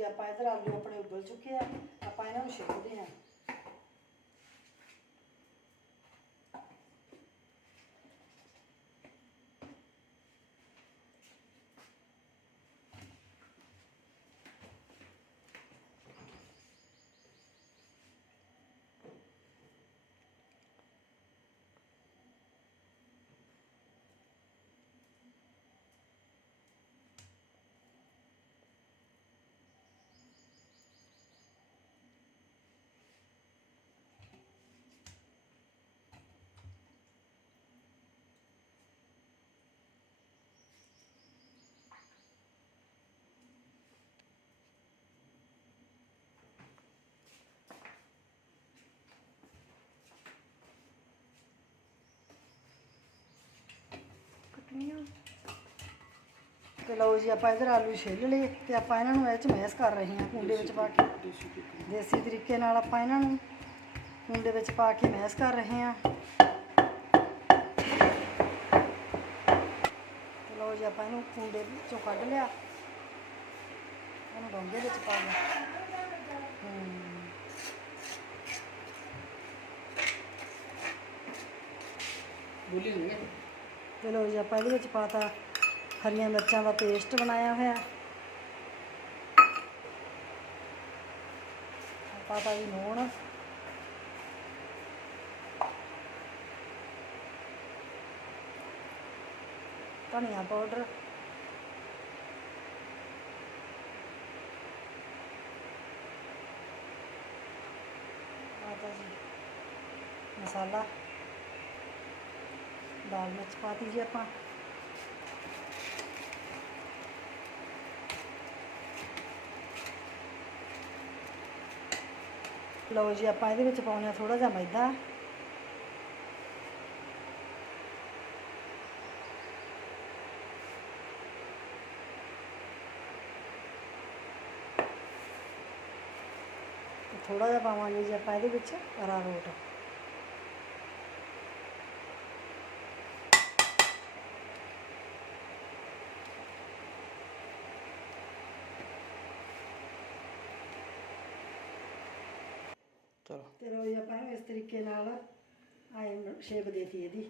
ਜੀ ਆਪਾਂ ਇਧਰ ਆਲੂ ਆਪਣੇ ਉਬਲ ਚੁੱਕੇ ਆ ਆਪਾਂ ਇਹਨਾਂ ਨੂੰ ਛਿੱਲਦੇ ਆ ਤੇ ਲਓ ਜੀ ਆਪਾਂ ਇਧਰ ਆਲੂ ਛਿੱਲ ਲਏ ਤੇ ਆਪਾਂ ਇਹਨਾਂ ਨੂੰ ਇਹ ਚ ਮੈਸ ਕਰ ਰਹੇ ਹਾਂ ਕੁੰਡੇ ਵਿੱਚ ਪਾ ਕੇ। ਦੇਸੀ ਤਰੀਕੇ ਨਾਲ ਆਪਾਂ ਇਹਨਾਂ ਨੂੰ ਕੁੰਡੇ ਵਿੱਚ ਪਾ ਕੇ ਮੈਸ ਕਰ ਰਹੇ ਹਾਂ। ਤੇ ਲਓ ਜੀ ਆਪਾਂ ਇਹਨੂੰ ਕੁੰਡੇ ਵਿੱਚੋਂ ਕੱਢ ਲਿਆ। ਇਹਨੂੰ ਡੋਂਗੇ ਵਿੱਚ ਪਾ ਲਿਆ। ਹੂੰ ਬੋਲੀ ਨਹੀਂ ਤੇ ਲਓ ਜੀ ਆਪਾਂ ਇਹਦੇ ਵਿੱਚ ਪਾਤਾ ਹਰੀਆਂ ਮਿਰਚਾਂ ਦਾ ਪੇਸਟ ਬਣਾਇਆ ਹੋਇਆ ਪਾਤਾ ਜੀ ਨੂਣ ਧਨੀਆ ਪਾਊਡਰ ਪਾਤਾ ਜੀ ਮਸਾਲਾ ਦਾਲ ਮਿਰਚ ਪਾਤੀ ਜੀ ਆਪਾਂ ਲਓ ਜੀ ਆਪਾਂ ਇਹਦੇ ਵਿੱਚ ਪਾਉਂਦੇ ਹਾਂ ਥੋੜਾ ਜਿਹਾ ਮੈਦਾ ਥੋੜਾ ਜਿਹਾ ਪਾਵਾਂਗੇ ਜੀ ਆਪਾਂ ਇਹਦੇ ਵਿੱਚ ਅਰਾਰੋਟ ਚਲੋ। ਤੇ ਰੋਜ਼ ਆਪਾਂ ਇਹਨੂੰ ਇਸ ਤਰੀਕੇ ਨਾਲ ਆਏ ਸ਼ੇਪ ਦੇਤੀ ਇਹਦੀ।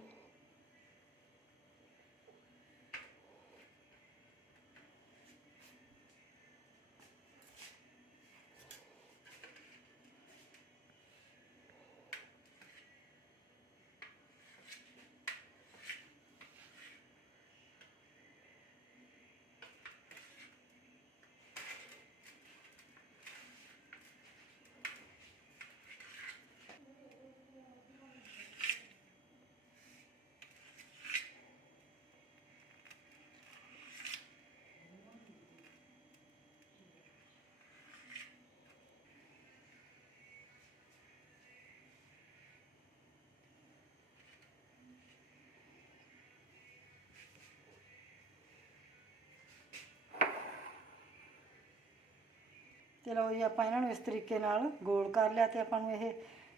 ਤੇ ਲਓ ਜੀ ਆਪਾਂ ਇਹਨਾਂ ਨੂੰ ਇਸ ਤਰੀਕੇ ਨਾਲ ਗੋਲ ਕਰ ਲਿਆ ਤੇ ਆਪਾਂ ਨੂੰ ਇਹ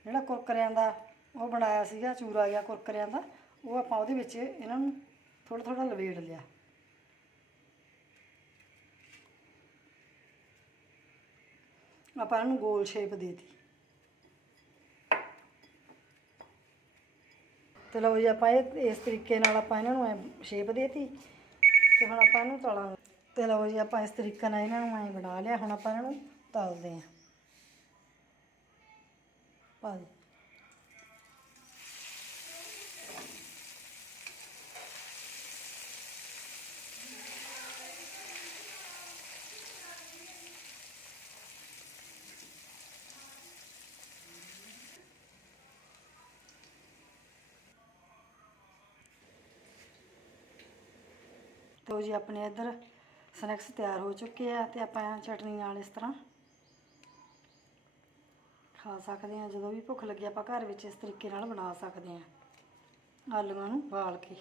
ਜਿਹੜਾ ਕੁਰਕਰਿਆਂ ਦਾ ਉਹ ਬਣਾਇਆ ਸੀਗਾ, ਚੂਰਾ ਜਾਂ ਕੁਰਕਰਿਆਂ ਦਾ, ਉਹ ਆਪਾਂ ਉਹਦੇ ਵਿੱਚ ਇਹਨਾਂ ਨੂੰ ਥੋੜਾ ਥੋੜਾ ਲਵੇੜ ਲਿਆ। ਆਪਾਂ ਇਹਨਾਂ ਨੂੰ ਗੋਲ ਸ਼ੇਪ ਦੇਤੀ। ਤੇ ਲਓ ਜੀ ਆਪਾਂ ਇਹ, ਇਸ ਤਰੀਕੇ ਨਾਲ ਆਪਾਂ ਇਹਨਾਂ ਨੂੰ ਸ਼ੇਪ ਦੇਤੀ ਤੇ ਹੁਣ ਆਪਾਂ ਇਹਨੂੰ ਤਲਾਂਗੇ ਤੇ ਲਓ ਜੀ ਆਪਾਂ ਇਸ ਤਰੀਕੇ ਨਾਲ ਇਹਨਾਂ ਨੂੰ ਐਂ ਬਣਾ ਲਿਆ, ਹੁਣ ਆਪਾਂ ਇਹਨਾਂ ਨੂੰ डाल दें तो जी अपने इधर स्नैक्स तैयार हो चुके हैं तो आप चटनी इस तरह ਖਾ ਸਕਦੇ ਹਾਂ, ਜਦੋਂ ਵੀ ਭੁੱਖ ਲੱਗੇ ਆਪਾਂ ਘਰ ਵਿੱਚ ਇਸ ਤਰੀਕੇ ਨਾਲ ਬਣਾ ਸਕਦੇ ਹਾਂ। ਆਲੂਆਂ ਨੂੰ ਉਬਾਲ ਕੇ।